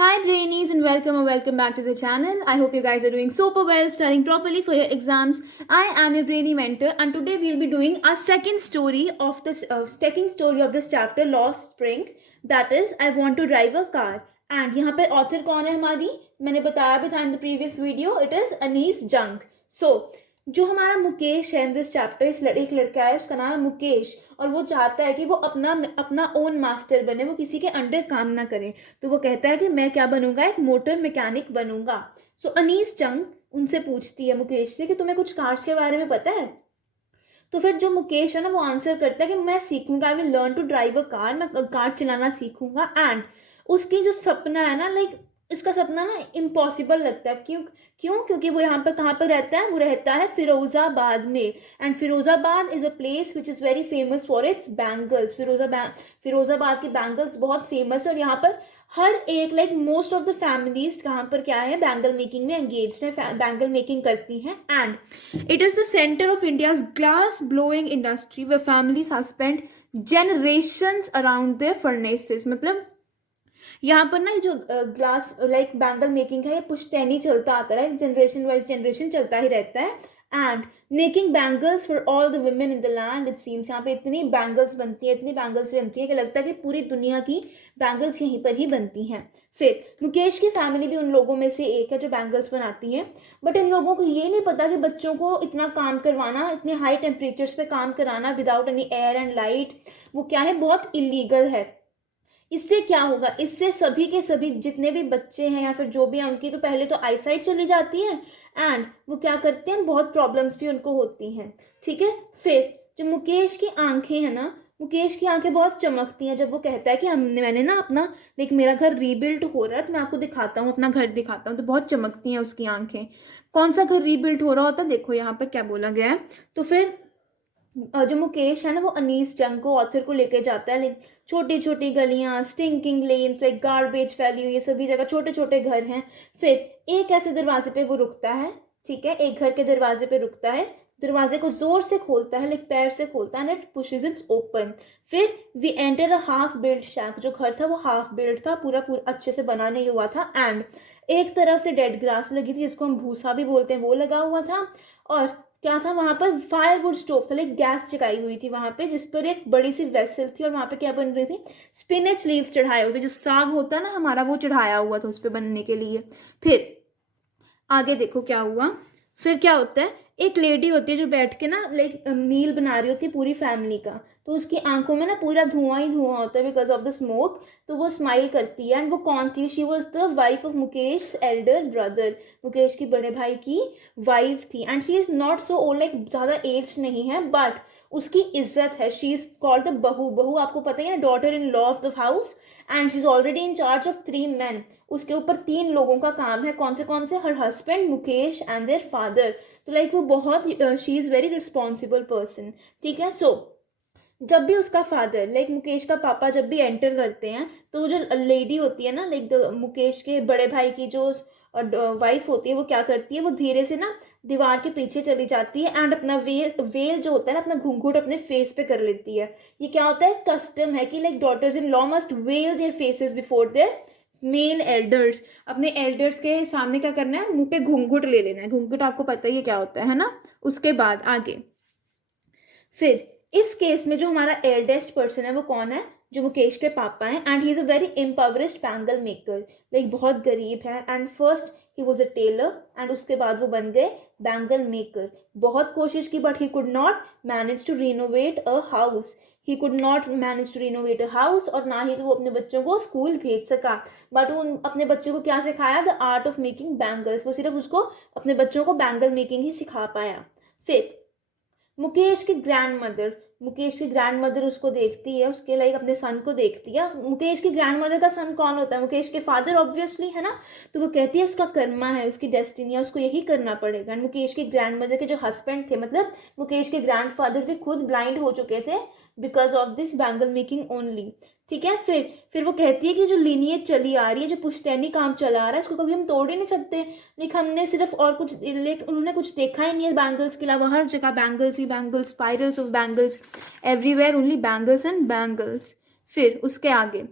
Hi Brainies and welcome back to the channel. I hope you guys are doing super well, studying properly for your exams. I am your Brainy mentor and today we'll be doing our second story of this chapter Lost Spring. That is I want to drive a car. And यहाँ पे author कौन है हमारी? मैंने बताया भी था in the previous video. It is Anees Jung. So जो हमारा मुकेश है इन दिस चैप्टर एक लड़का है उसका नाम है मुकेश और वो चाहता है कि वो अपना अपना ओन मास्टर बने, वो किसी के अंडर काम ना करे। तो वो कहता है कि मैं क्या बनूंगा, एक मोटर मैकेनिक बनूंगा। सो अनीस जंग उनसे पूछती है मुकेश से कि तुम्हें कुछ कार्स के बारे में पता है। तो फिर जो मुकेश है ना वो आंसर करता है कि मैं सीखूंगा, I will learn to drive a car, मैं कार चलाना सीखूंगा। एंड उसकी जो सपना है ना, लाइक इसका सपना ना इम्पॉसिबल लगता है। क्यों क्यों क्योंकि वो यहाँ पर कहाँ पर रहता है, वो रहता है फिरोजाबाद में। And Firozabad is a place which is very famous for its bangles. Firozabad की बैंगल्स बहुत फेमस है और यहाँ पर हर एक like most of the families कहाँ पर क्या है, बैंगल मेकिंग में एंगेज है, बैंगल मेकिंग करती हैं। And it is the centre of India's glass blowing industry where families have spent generations around their furnaces. मतलब यहाँ पर ना जो ग्लास लाइक बैंगल मेकिंग है ये पुश्तैनी चलता आता है, जनरेशन वाइज जनरेशन चलता ही रहता है। And making bangles for all the women in the land it seems, यहाँ पे इतनी बैंगल्स बनती है, इतनी बैंगल्स बनती है कि लगता है कि पूरी दुनिया की बैंगल्स यहीं पर ही बनती हैं। फिर मुकेश की फैमिली भी उन लोगों में से एक है जो बैंगल्स बनाती हैं। बट इन लोगों को ये नहीं पता कि बच्चों को इतना काम करवाना, इतने हाई टेम्परेचर्स पे काम कराना without any air and light, वो क्या है, बहुत इलीगल है। इससे क्या होगा, इससे सभी के सभी जितने भी बच्चे हैं या फिर जो भी हैं उनकी तो पहले तो आईसाइट चली जाती है एंड वो क्या करते हैं, बहुत प्रॉब्लम्स भी उनको होती हैं। ठीक है। फिर जो मुकेश की आंखें हैं ना, मुकेश की आंखें बहुत चमकती हैं जब वो कहता है कि मैंने ना अपना लाइक मेरा घर रीबिल्ड हो रहा है तो मैं आपको दिखाता हूँ, अपना घर दिखाता हूँ। तो बहुत चमकती हैं उसकी आंखें। कौन सा घर रीबिल्ड हो रहा होता है, देखो यहाँ पर क्या बोला गया है। तो फिर जो मुकेश है ना वो अनीस जंग को ऑथर को लेके जाता है, लाइक छोटी छोटी गलियां, स्टिंकिंग लेन्स, लाइक गार्बेज फैली हुई, ये सभी जगह छोटे छोटे घर हैं। फिर एक ऐसे दरवाजे पे वो रुकता है। ठीक है, एक घर के दरवाजे पे रुकता है, दरवाजे को जोर से खोलता है, लाइक पैर से खोलता है, and it pushes its open. फिर we enter a half build shack. जो घर था वो हाफ बिल्ड था, पूरा पूरा अच्छे से बना नहीं हुआ था। एंड एक तरफ से डेड ग्रास लगी थी जिसको हम भूसा भी बोलते हैं, वो लगा हुआ था। और क्या था वहां पर, फायरवुड स्टोव था, लाइक गैस जगाई हुई थी वहां पे, जिस पर एक बड़ी सी वेसल थी और वहां पे क्या बन रही थी, स्पिनच लीव्स चढ़ाए हुए थे, जो साग होता है ना हमारा, वो चढ़ाया हुआ था उस पर बनने के लिए। फिर आगे देखो क्या हुआ। फिर क्या होता है, एक लेडी होती है जो बैठ के ना लाइक मील बना रही होती है पूरी फैमिली का। तो उसकी आंखों में ना पूरा धुआं ही धुआं होता है बिकॉज ऑफ द स्मोक। तो वो स्माइल करती है एंड वो कौन थी, she was the wife of Mukesh Elder brother. Mukesh की बड़े भाई की वाइफ थी and she is not so old, like ज़्यादा एज नहीं है बट उसकी इज्जत है। शी इज कॉल्ड द बहू। बहू आपको पता ही है ना, daughter in law of the house. And she is already in charge of 3 men। उसके ऊपर 3 लोगों का काम है। कौन से her husband, Mukesh and their father. तो लाइक वो बहुत, she is very responsible person. ठीक है। सो जब भी उसका फादर लाइक मुकेश का पापा जब भी एंटर करते हैं तो वो जो लेडी होती है ना, लाइक मुकेश के बड़े भाई की जो वाइफ होती है, वो क्या करती है, वो धीरे से ना दीवार के पीछे चली जाती है एंड अपना वेल वेल जो होता है ना, अपना घूंघट अपने फेस पे कर लेती है। ये क्या होता है, कस्टम है कि like daughters in law must veil their faces before their male elders. अपने एल्डर्स के सामने क्या करना है, मुंह पे घूंघट ले लेना है। घूंघट आपको पता ही है क्या होता है ना। उसके बाद आगे फिर इस केस में जो हमारा एल्डेस्ट पर्सन है वो कौन है, जो मुकेश के पापा हैं। And he is a very impoverished bangle maker, like बहुत गरीब है। And first he was a tailor and उसके बाद वो बन गए बैंगल मेकर। बहुत कोशिश की but he could not manage to renovate a house. He could not manage to renovate a house, और ना ही तो वो अपने बच्चों को स्कूल भेज सका। बट वो अपने बच्चों को क्या सिखाया, the art of making bangles. वो सिर्फ उसको अपने बच्चों को बैंगल मेकिंग ही सिखा पाया। फिर मुकेश की ग्रैंड मदर उसको देखती है, उसके लाइक अपने सन को देखती है। मुकेश की ग्रैंड मदर का सन कौन होता है, मुकेश के फादर ऑब्वियसली, है ना। तो वो कहती है उसका कर्मा है, उसकी डेस्टिनी है, उसको यही करना पड़ेगा। एंड मुकेश की ग्रैंड मदर के जो हस्बैंड थे, मतलब मुकेश के ग्रैंड फादर भी खुद ब्लाइंड हो चुके थे because of this bangle making only. ठीक है। फिर वो कहती है कि जो लीनियज चली आ रही है, जो पुश्तैनी काम चला आ रहा है, इसको कभी हम तोड़ ही नहीं सकते। लाइक हमने सिर्फ और कुछ, लाइक उन्होंने कुछ देखा ही नहीं है बैंगल्स के अलावा, हर जगह बैंगल्स ही bangles, spirals of bangles, everywhere only bangles and bangles. फिर उसके आगे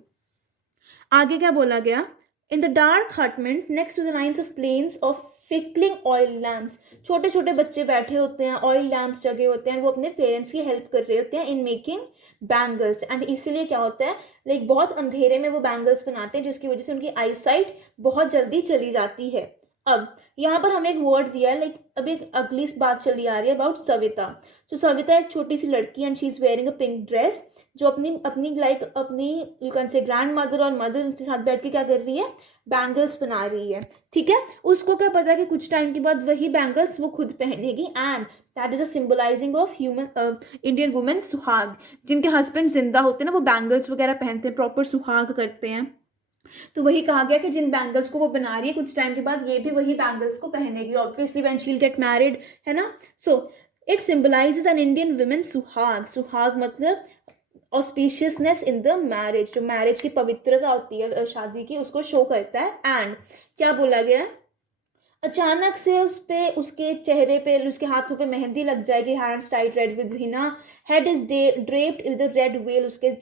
आगे क्या बोला गया, in the dark hutments next to the lines of plains of flickering oil lamps, छोटे छोटे बच्चे बैठे होते हैं, ऑयल लैम्प्स जगे होते हैं, वो अपने पेरेंट्स की हेल्प कर रहे होते हैं इन मेकिंग बैंगल्स। एंड इसीलिए क्या होता है, लाइक बहुत अंधेरे में वो बैंगल्स बनाते हैं जिसकी वजह से उनकी आई साइट बहुत जल्दी चली जाती है। अब यहाँ पर हमें एक वर्ड दिया है, लाइक अभी एक अगली बात चली आ रही है अबाउट सविता। सो सविता एक छोटी सी लड़की and she is wearing a pink dress, जो अपनी अपनी लाइक अपनी यू कैन से ग्रैंड मदर और मदर के साथ बैठ के क्या कर रही है, बैंगल्स बना रही है। ठीक है, उसको क्या पता कि कुछ टाइम के बाद वही बैंगल्स वो खुद पहनेगी, and that is a symbolizing of human Indian women suhag, जिनके हस्बैंड जिंदा होते हैं ना वो बैंगल्स वगैरह पहनते हैं, प्रॉपर सुहाग करते हैं। तो वही कहा गया कि जिन बैंगल्स को वो बना रही है कुछ टाइम के बाद ये भी वही बैंगल्स को पहनेगी, obviously when she will get married, है ना। So it symbolizes an Indian women suhag. सुहाग मतलब ऑस्पिशियसनेस इन द मैरिज, जो मैरिज की पवित्रता होती है शादी की, उसको शो करता है। एंड क्या बोला गया है, अचानक से उस पे उसके चेहरे पे उसके हाथों पे मेहंदी लग जाएगी, hands dyed red with henna, head is draped with red veil, उसके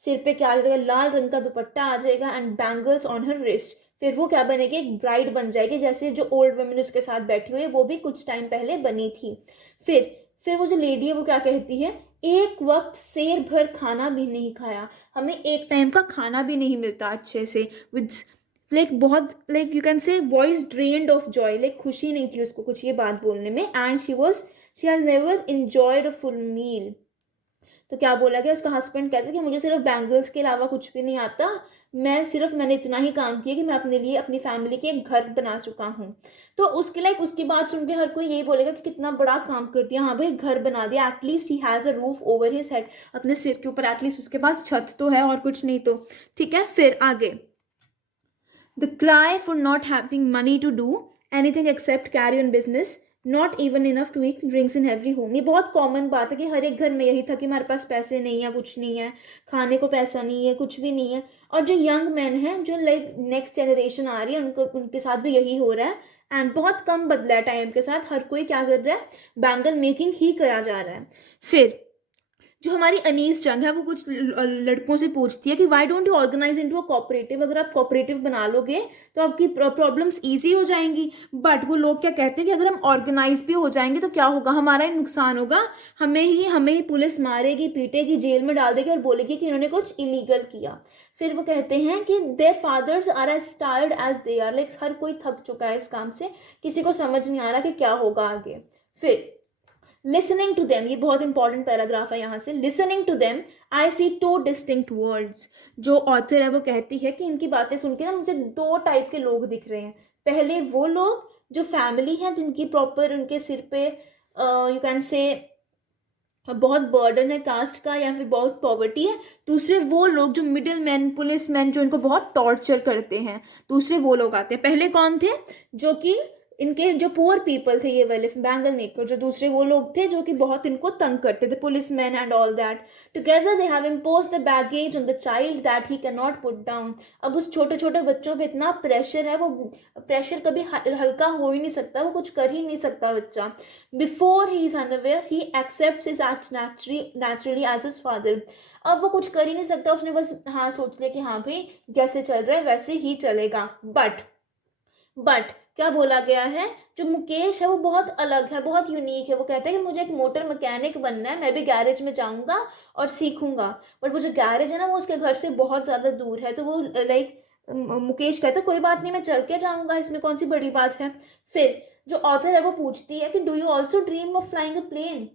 सिर पे क्या आ जाएगा, लाल रंग का दुपट्टा आ जाएगा, and bangles on her wrist. फिर वो क्या बनेगी, एक ब्राइड बन जाएगी, जैसे जो ओल्ड वुमेन उसके साथ बैठी हुई है वो भी कुछ टाइम पहले बनी थी। फिर वो जो लेडी है वो क्या कहती है, एक वक्त शेर भर खाना भी नहीं खाया, हमें एक टाइम का खाना भी नहीं मिलता अच्छे से, विद लाइक बहुत like you can say voice drained of joy, like खुशी नहीं थी उसको कुछ ये बात बोलने में, and she has never enjoyed a full meal. तो क्या बोला गया, उसका हस्बैंड कहता है कि मुझे सिर्फ बैंगल्स के अलावा कुछ भी नहीं आता, मैंने इतना ही काम किया कि मैं अपने लिए अपनी फैमिली के एक घर बना चुका हूँ। तो उसके लाइक उसकी बात सुन के हर कोई यही बोलेगा कि कितना बड़ा काम कर दिया, हाँ भाई घर बना दिया, at least he has a roof over his head, अपने सिर के ऊपर एटलीस्ट उसके पास छत तो है और कुछ नहीं तो। ठीक है, फिर आगे, the cry for not having money to do anything except carry on business, not even enough to eat drinks in every home. ये बहुत कॉमन बात है कि हर एक घर में यही था कि हमारे पास पैसे नहीं है, कुछ नहीं है, खाने को पैसा नहीं है, कुछ भी नहीं है। और जो यंग मैन हैं, जो लाइक नेक्स्ट जनरेशन आ रही है, उनको उनके साथ भी यही हो रहा है, एंड बहुत कम बदला है टाइम के साथ, हर कोई क्या कर रहा है, बैंगल मेकिंग ही करा जा रहा है। फिर जो हमारी अनीस चंद है वो कुछ लड़कों से पूछती है कि why don't you organise into a cooperative, अगर आप कोऑपरेटिव बना लोगे तो आपकी प्रॉब्लम्स ईजी हो जाएंगी। बट वो लोग क्या कहते हैं कि अगर हम ऑर्गेनाइज भी हो जाएंगे तो क्या होगा, हमारा ही नुकसान होगा, हमें ही पुलिस मारेगी, पीटेगी, जेल में डाल देगी और बोलेगी कि इन्होंने कुछ इलीगल किया। फिर वो कहते हैं कि their fathers are as tired as they are, like हर कोई थक चुका है इस काम से, किसी को समझ नहीं आ रहा कि क्या होगा आगे। फिर लिसनिंग टू देम, ये बहुत इंपॉर्टेंट पैराग्राफ है यहाँ से, listening to them I see two distinct words. जो ऑथर है वो कहती है कि इनकी बातें सुन के ना मुझे दो टाइप के लोग दिख रहे हैं। पहले वो लोग जो फैमिली हैं जिनकी प्रॉपर उनके सिर पे यू कैन से बहुत बर्डन है कास्ट का या फिर बहुत पॉवर्टी है। दूसरे वो लोग जो मिडिल मैन, पुलिस मैन, जो इनको बहुत टॉर्चर करते हैं, दूसरे वो लोग आते हैं। पहले कौन थे, जो कि इनके जो पुअर पीपल थे, ये वाले बैंगल मेकर, जो दूसरे वो लोग थे जो कि बहुत इनको तंग करते थे, police man and all that. Together they have impose the baggage on the child that he can not put down. अब उस छोटे छोटे बच्चों पे इतना प्रेशर है, वो प्रेशर कभी हल्का हो ही नहीं सकता, वो कुछ कर ही नहीं सकता बच्चा। Before he is unaware he accepts his acts naturally as his father. अब वो कुछ कर ही नहीं सकता, उसने बस हाँ सोच लिया कि हाँ भाई जैसे चल रहा है वैसे ही चलेगा। बट क्या बोला गया है, जो मुकेश है वो बहुत अलग है, बहुत यूनिक है। वो कहता है कि मुझे एक मोटर मैकेनिक बनना है, मैं भी गैरेज में जाऊंगा और सीखूंगा। बट वो जो गैरेज है ना वो उसके घर से बहुत ज़्यादा दूर है। तो वो लाइक मुकेश कहता है कोई बात नहीं, मैं चल के जाऊंगा, इसमें कौन सी बड़ी बात है। फिर जो ऑथर है वो पूछती है कि do you also dream of flying a plane.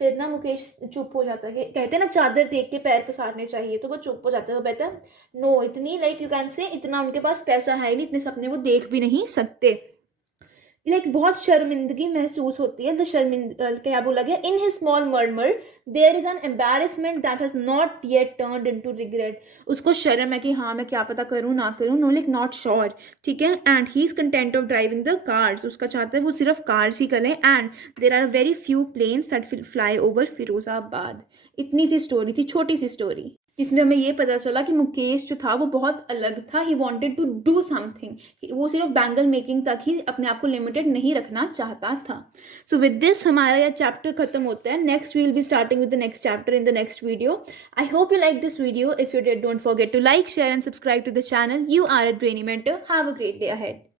फिर ना मुकेश चुप हो जाता है, कहते हैं ना चादर देख के पैर पसारने चाहिए, तो वो चुप हो जाता है। वो कहता है नो, इतनी लाइक यू कैन से इतना उनके पास पैसा है नहीं, इतने सपने वो देख भी नहीं सकते। लाइक बहुत शर्मिंदगी महसूस होती है। क्या बोला गया, in his small murmur there is an embarrassment that has not yet turned into regret. उसको शर्म है कि हाँ मैं क्या पता करूँ ना करूँ, नो लाइक नॉट श्योर। ठीक है, and he is content of driving the cars. उसका चाहता है वो सिर्फ कार्स ही करें, and there are very few planes that fly over Firozabad. इतनी सी स्टोरी थी, छोटी सी स्टोरी। जिसमें हमें ये पता चला कि मुकेश जो था वो बहुत अलग था, he wanted to do something, वो सिर्फ बैंगल मेकिंग तक ही अपने आप को लिमिटेड नहीं रखना चाहता था। सो विद दिस हमारा यह चैप्टर खत्म होता है। Next we will be starting with the next chapter in the next video. I hope you like this video. If you did, don't forget to like, share and subscribe to the channel. You are a brainy mentor. Have a great day ahead.